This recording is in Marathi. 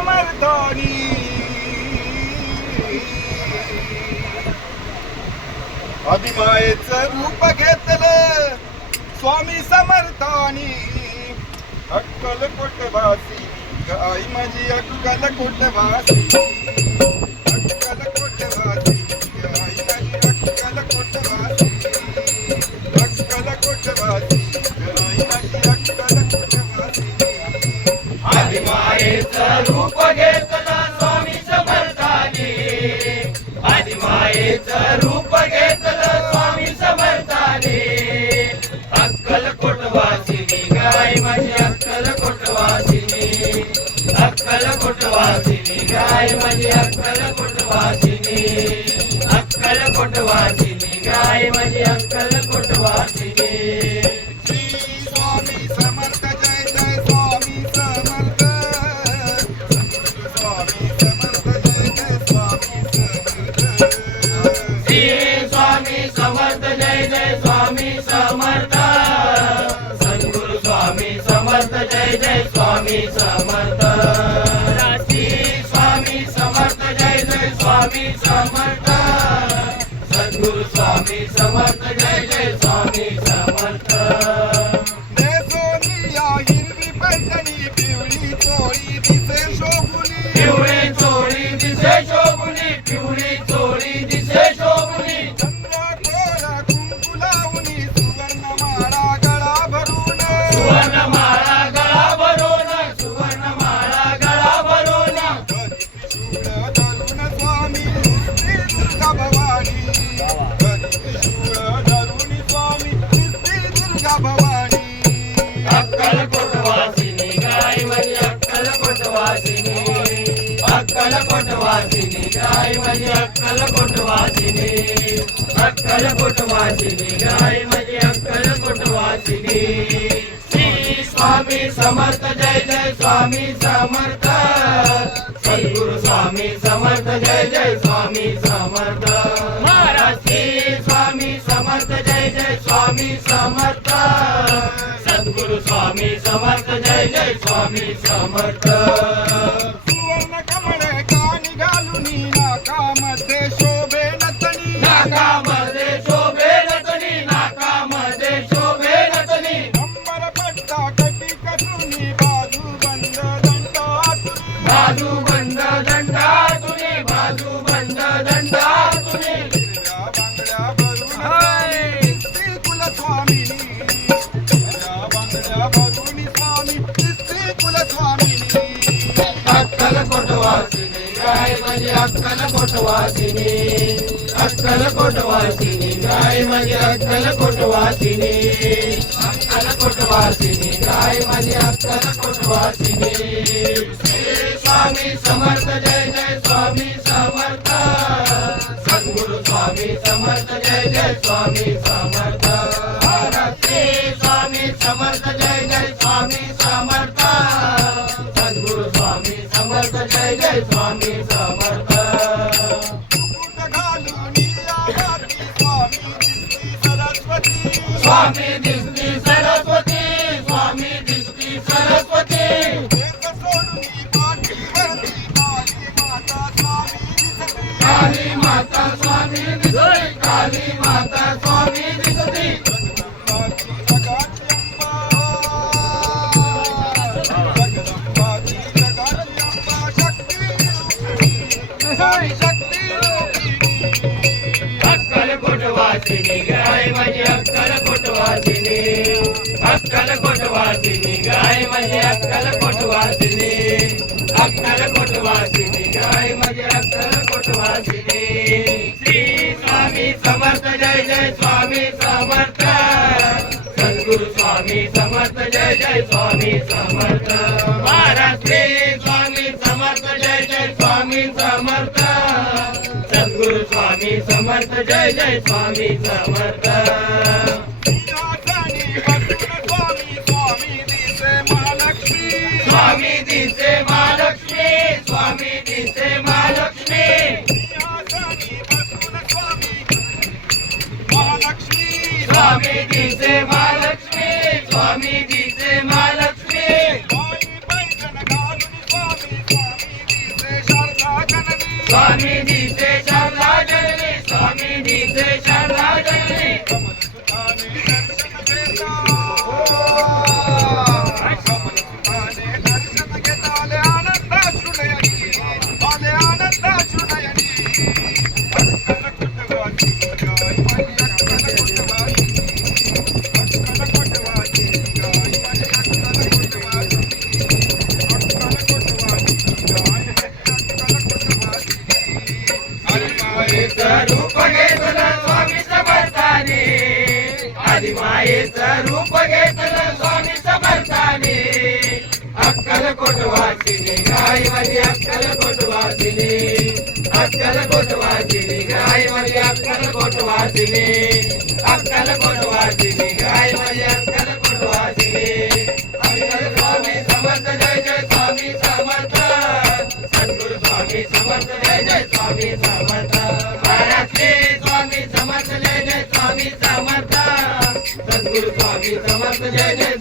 समर्थानी आदिमायेचं रूप घेतलं स्वामी समर्थानी अक्कल कोटवासी आई माझी अक्कल कोटवासी अक्कल कोटवासी आई माझी अक्कल कोटवासी अक्कल कोटवासी आई माझी अक्कल कोटवासी आदिमायेचं रूप घेतलं स्वामी समर्थानी आदिमायेचं रूप घेतलं स्वामी समर्थानी अक्कल कोटवासिनी गाय माझी अक्कल कोटवासिनी अक्कल कोटवासिनी गाय माझी अक्कल कोटवासिनी अक्कल कोटवासिनी गाय माझी अक्कल कोटवासिनी श्री स्वामी समर्थ जय जय स्वामी समर्थ स्वामी समर्थ जय जय स्वामी समर्थ श्री स्वामी समर्थ जय जय स्वामी समर्थ सद्गुरु स्वामी समर्थ जय जय स्वामी समर्थ श्री स्वामी समर्थ जय जय स्वामी समर्थ सद्गुरु स्वामी समर्थ जय जय स्वामी समर्थ नेसोनिया हिरवी पैठणी पिवळी चोळी दिसे शोभुनी पिवळी चोळी दिसे शोभुनी पिवळी चोळी दिसे शोभुनी चंद्रकोर कुंकू लावणी सुवर्णमाळा गळा भरून सुवर्णमाळा गळा भरून सुवर्णमाळा गळा भरून त्रिशूळ धरून स्वामी श्री दुर्गा भवानी त्रिशूळ धरून स्वामी श्री दुर्गा भवानी अक्कल कोटवासिनी गाय माझी अक्कल कोटवासिनी अक्कल कोटवासिनी गाय माझी अक्कल कोटवासिनी अक्कल कोटवासिनी गाय माझी अक्कल कोटवासिनी श्री स्वामी समर्थ जय जय स्वामी समर्थ सद्गुरु स्वामी समर्थ जय जय स्वामी समर्थ महाराज श्री स्वामी समर्थ जय जय स्वामी समर्थ सद्गुरु स्वामी समर्थ जय जय स्वामी समर्थ सुवर्ण कमळ कानी घालुनी नाकामध्ये शोभे नतनी नाकामध्ये शोभे नतनी नाकामध्ये शोभे नतनी अंबर पट्टा कटी कसुनी बाजू बंद दंडातुनी बाजू बंद दंडातुनी बाजू बंद दंडातुनी हिरव्या बांगड्या भरून दिसती कुलस्वामी हिरव्या बांगड्या भरून स्वामी दिसती कुलस्वामी अक्कल कोटवासिनी गाय माझी अक्कल कोटवासिनी अक्कल कोटवासिनी गाय माझी अक्कल कोटवासिनी अक्कल कोटवासिनी गाय माझी अक्कल कोटवासिनी श्री स्वामी समर्थ जय जय स्वामी समर्थ सद्गुरु स्वामी समर्थ जय जय स्वामी समर्थ श्री स्वामी समर्थ जय जय स्वामी समर्थ सद्गुरु स्वामी समर्थ जय जय स्वामी समर्थ मुकुट घालुनी आरती स्वामी दिसती सरस्वती स्वामी दिसती सरस्वती स्वामी दिसती सरस्वती एक सोडुनी पाठीवरती काली माता स्वामी दिसती काली माता स्वामी दिसती अक्कल कोटवासिनी गाय माझी अक्कल कोटवासिनी अक्कल कोटवासिनी गाय माझी अक्कल कोटवासिनी अक्कल कोटवासिनी गाय माझी अक्कल कोटवासिनी श्री स्वामी समर्थ जय जय स्वामी समर्थ सद्गुरु स्वामी समर्थ जय जय स्वामी समर्थ महाराज श्री स्वामी समर्थ जय जय स्वामी समर्थ सद्गुरु स्वामी समर्थ जय जय स्वामी समर्थ स्वामी दिसे महालक्ष्मी स्वामी दिसे महालक्ष्मी स्वामी दिसे महालक्ष्मी स्वामी दिसे महालक्ष्मी स्वामीजीचे शारदा जननी स्वामीजीचे शारदा जननी कमलसुताने दर्शन घेता आले आनंदाश्रुनयनी आले आनंदाश्रुनयनी अक्कल कोटवासी गाय माझी अक्कल कोटवासी अक्कल कोटवासी गाय माझी अक्कल कोटवासी अक्कल कोटवासी गाय अक्कल कोटवासी आदिमायेचं रूप घेतलं स्वामी समर्थाने आदिमायेचं रूप घेतलं स्वामी समर्थाने अक्कल कोटवासिनी गाय माझी अक्कल कोटवासिनी अक्कल कोटवासिनी गाय माझी अक्कल कोटवासिनी अक्कल कोटवासिनी गाय माझी अक्कल कोटवासिनी अक्कल स्वामी समर्थ जय जय स्वामी समर्थ सद्गुरु स्वामी समर्थ जय जय स्वामी समर्थ महाराष्ट्री स्वामी समर्थ जय जय स्वामी समर्थ सद्गुरु स्वामी समर्थ जय जय